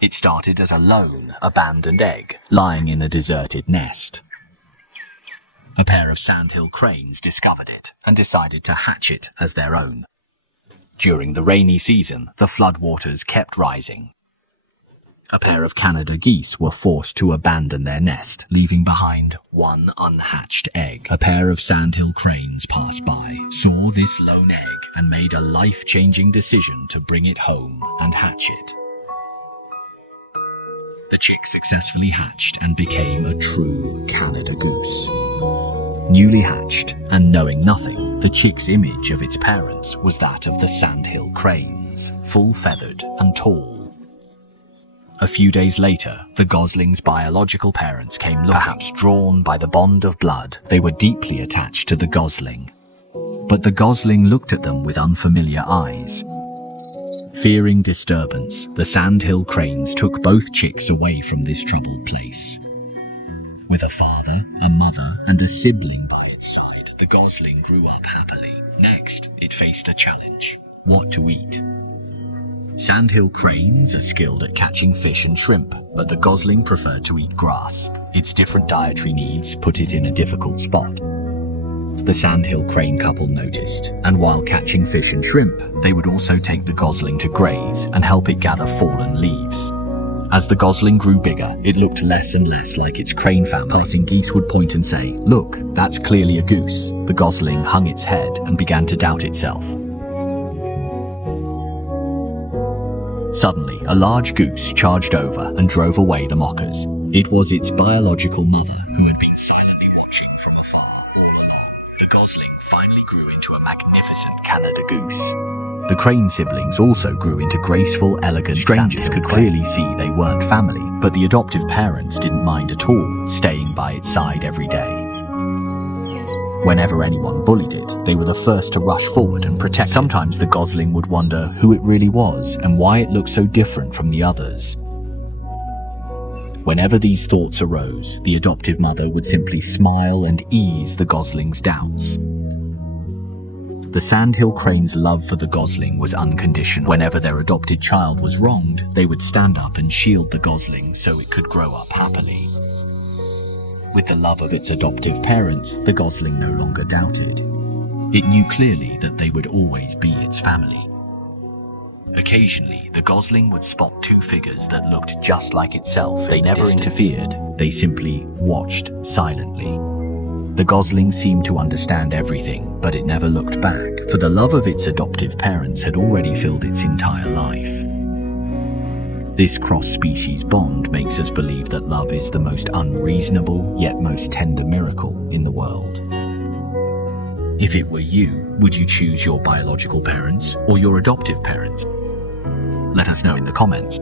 It started as a lone, abandoned egg, lying in a deserted nest. A pair of sandhill cranes discovered it and decided to hatch it as their own. During the rainy season, the floodwaters kept rising. A pair of Canada geese were forced to abandon their nest, leaving behind one unhatched egg. A pair of sandhill cranes passed by, saw this lone egg, and made a life-changing decision to bring it home and hatch it. The chick successfully hatched and became a true Canada goose. Newly hatched and knowing nothing, the chick's image of its parents was that of the sandhill cranes, full-feathered and tall. A few days later, the gosling's biological parents came looking. Perhaps drawn by the bond of blood, they were deeply attached to the gosling. But the gosling looked at them with unfamiliar eyes. Fearing disturbance, the sandhill cranes took both chicks away from this troubled place. With a father, a mother, and a sibling by its side, the gosling grew up happily. Next, it faced a challenge: what to eat. Sandhill cranes are skilled at catching fish and shrimp, but the gosling preferred to eat grass. Its different dietary needs put it in a difficult spot. The sandhill crane couple noticed, and while catching fish and shrimp, they would also take the gosling to graze and help it gather fallen leaves. As the gosling grew bigger, it looked less and less like its crane family. Passing geese would point and say, "Look, that's clearly a goose." The gosling hung its head and began to doubt itself. Suddenly, a large goose charged over and drove away the mockers. It was its biological mother who had been silently watching from afar all along. The gosling finally grew into a magnificent Canada goose. The crane siblings also grew into graceful, elegant strangers could clearly see they weren't family, but the adoptive parents didn't mind at all, staying by its side every day. Whenever anyone bullied it, they were the first to rush forward and protect it. Sometimes the gosling would wonder who it really was and why it looked so different from the others. Whenever these thoughts arose, the adoptive mother would simply smile and ease the gosling's doubts. The sandhill crane's love for the gosling was unconditional. Whenever their adopted child was wronged, they would stand up and shield the gosling so it could grow up happily. With the love of its adoptive parents, the gosling no longer doubted. It knew clearly that they would always be its family. Occasionally, the gosling would spot two figures that looked just like itself. They never interfered, they simply watched silently. The gosling seemed to understand everything, but it never looked back, for the love of its adoptive parents had already filled its entire life. This cross-species bond makes us believe that love is the most unreasonable, yet most tender miracle in the world. If it were you, would you choose your biological parents or your adoptive parents? Let us know in the comments.